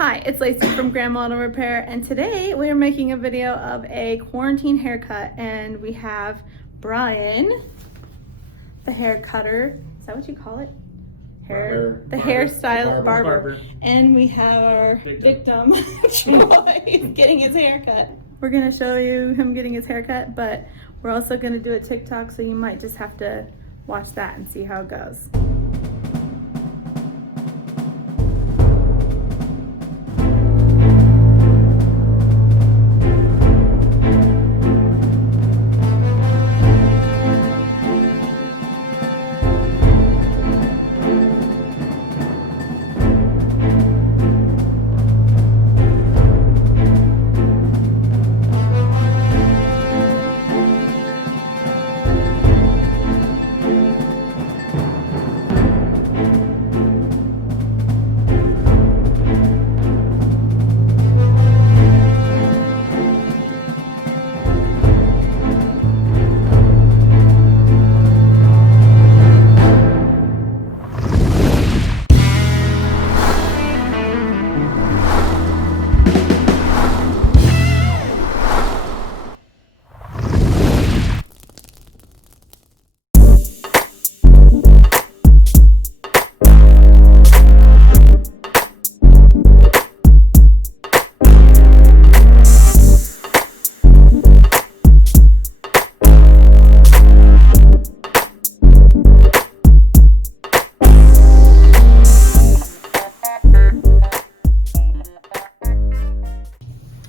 Hi, it's Lacey from Grandma Auto Repair, and today we are making a video of a quarantine haircut, and we have Brian, the hair cutter. Is that what you call it? Hairstyle barber. And we have our victim Troy, getting his haircut. We're gonna show you him getting his haircut, but we're also gonna do a TikTok, so you might just have to watch that and see how it goes.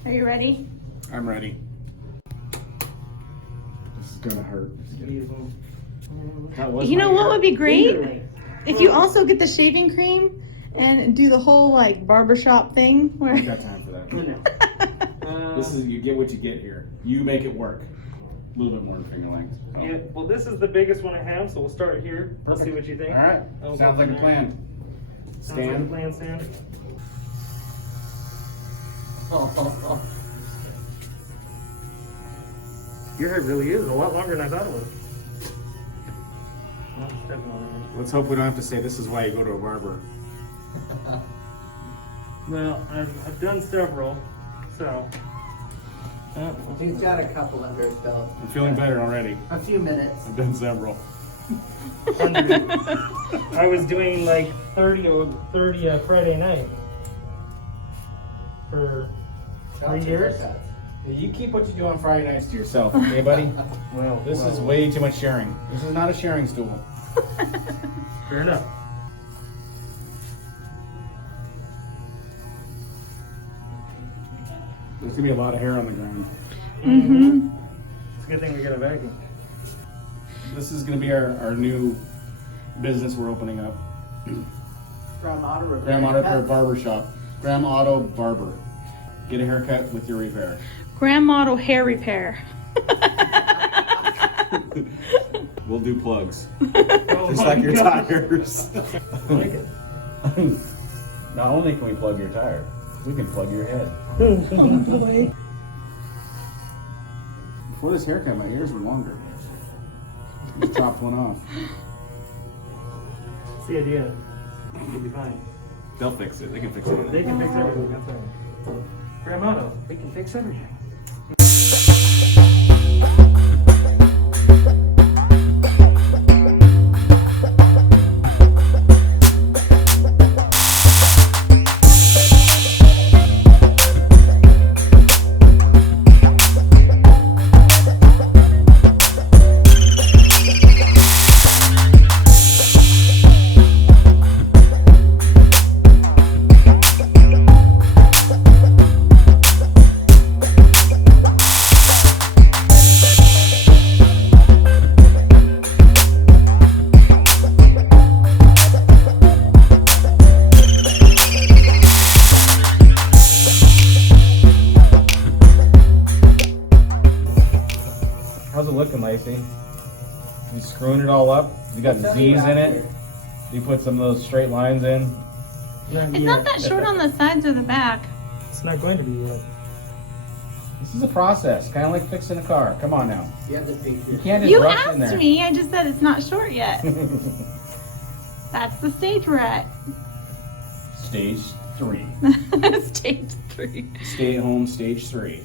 Are you ready? I'm ready. This is gonna hurt. You know what would be great? If you also get the shaving cream and do the whole like barbershop thing where... I got time for that. This is, you get what you get here. You make it work. A little bit more than finger length. So. Yeah, well this is the biggest one I have, so we'll start here. Let's see what you think. Alright, sounds like a plan. Sounds like a plan, Stan. Your hair really is a lot longer than I thought it was. Let's hope we don't have to say this is why you go to a barber. Well, I've done several, so. He's got a couple under his belt. I'm feeling better already. A few minutes. I've done several. 100. I was doing like 30 Friday night for 3 years. You keep what you do on Friday nights to yourself, okay, buddy? Well, This is way too much sharing. This is not a sharing stool. Fair enough. There's gonna be a lot of hair on the ground. Mm-hmm. It's a good thing we got a vacuum. This is gonna be our new business we're opening up. From Auto Repair. Graham Auto Repair Barbershop. Graham Auto Barber. Get a haircut with your repair. Grandma Auto Hair Repair. We'll do plugs. Oh Just my like your gosh. tires. I like it. Not only can we plug your tire, we can plug your head. Oh boy. Before this haircut, my ears were longer. Just chopped one off. That's the idea. You'll be fine. They'll fix it. They can fix it. They can fix everything. That's right. Grandma Auto, we can fix everything. How's it looking, Lacey? You screwing it all up? You got Z's in it? You put some of those straight lines in? It's not that short on the sides or the back. It's not going to be yet. This is a process, kind of like fixing a car. Come on now. You have to fix You it. can't just You rush in there. asked me, I just said it's not short yet. That's the stage we're at. Stage 3. 3. Stay at home, stage 3.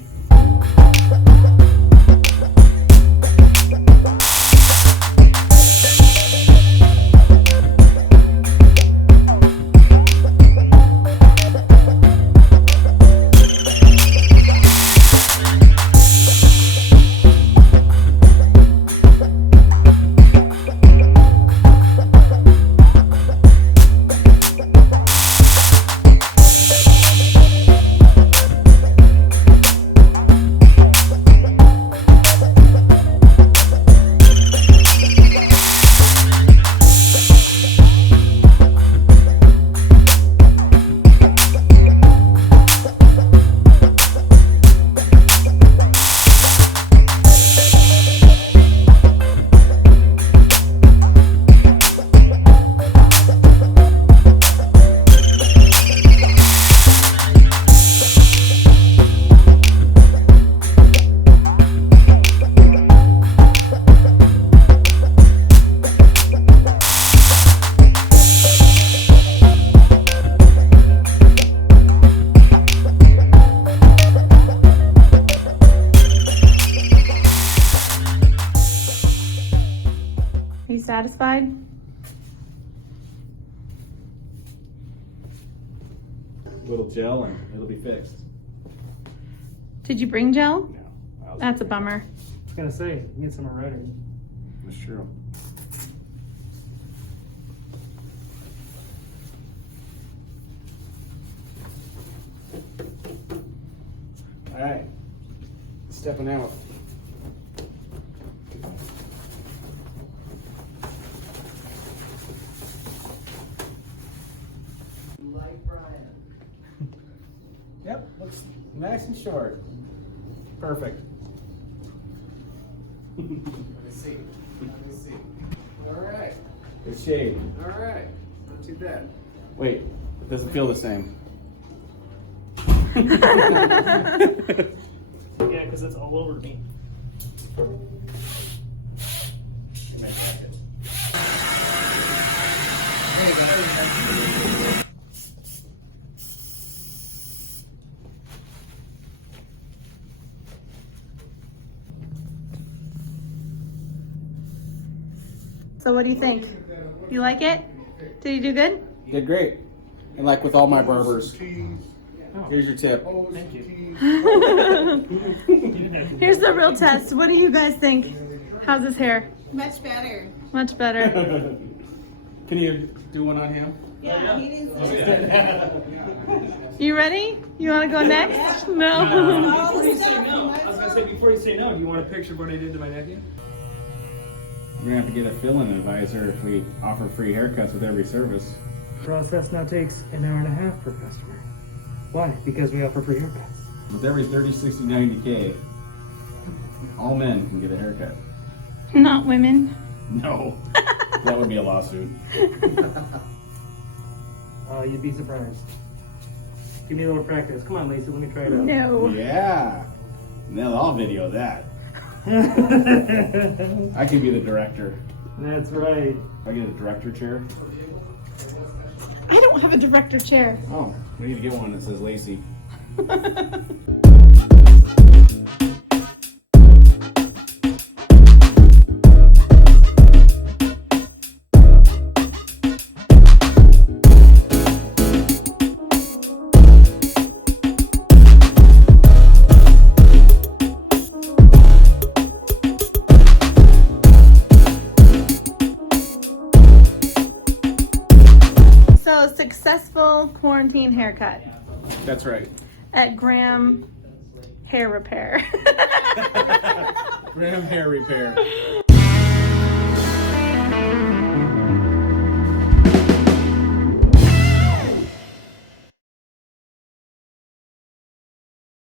Are you satisfied? Little gel and it'll be fixed. Did you bring gel? No. That's a bummer. I was gonna say, you need some already. That's true. Alright. Stepping out. Like Brian. Yep, looks nice and short. Perfect. Let me see. All right. Good shade. All right. Not too bad. Wait, it doesn't feel the same. Yeah, because it's all over me. So what do you think? You like it? Did you do good? Did great. And like with all my barbers, here's your tip. Thank you. Here's the real test. What do you guys think? How's his hair? Much better. Much better. Can you do one on him? Yeah, he needs to. You ready? You want to go next? No. Before you say no, I was gonna say, before you say no, do you want a picture of what I did to my nephew? We're gonna have to get a fill-in advisor if we offer free haircuts with every service. Process now takes an hour and a half per customer. Why? Because we offer free haircuts. With every 30, 60, 90K, all men can get a haircut. Not women. No, that would be a lawsuit. You'd be surprised. Give me a little practice. Come on, Lacey, let me try it out. No. Yeah. Now I'll video that. I can be the director. That's right. If I get a director chair. I don't have a director chair. Oh, we need to get one that says Lacey. So, successful quarantine haircut That's right. at Graham Hair Repair. Graham Hair Repair.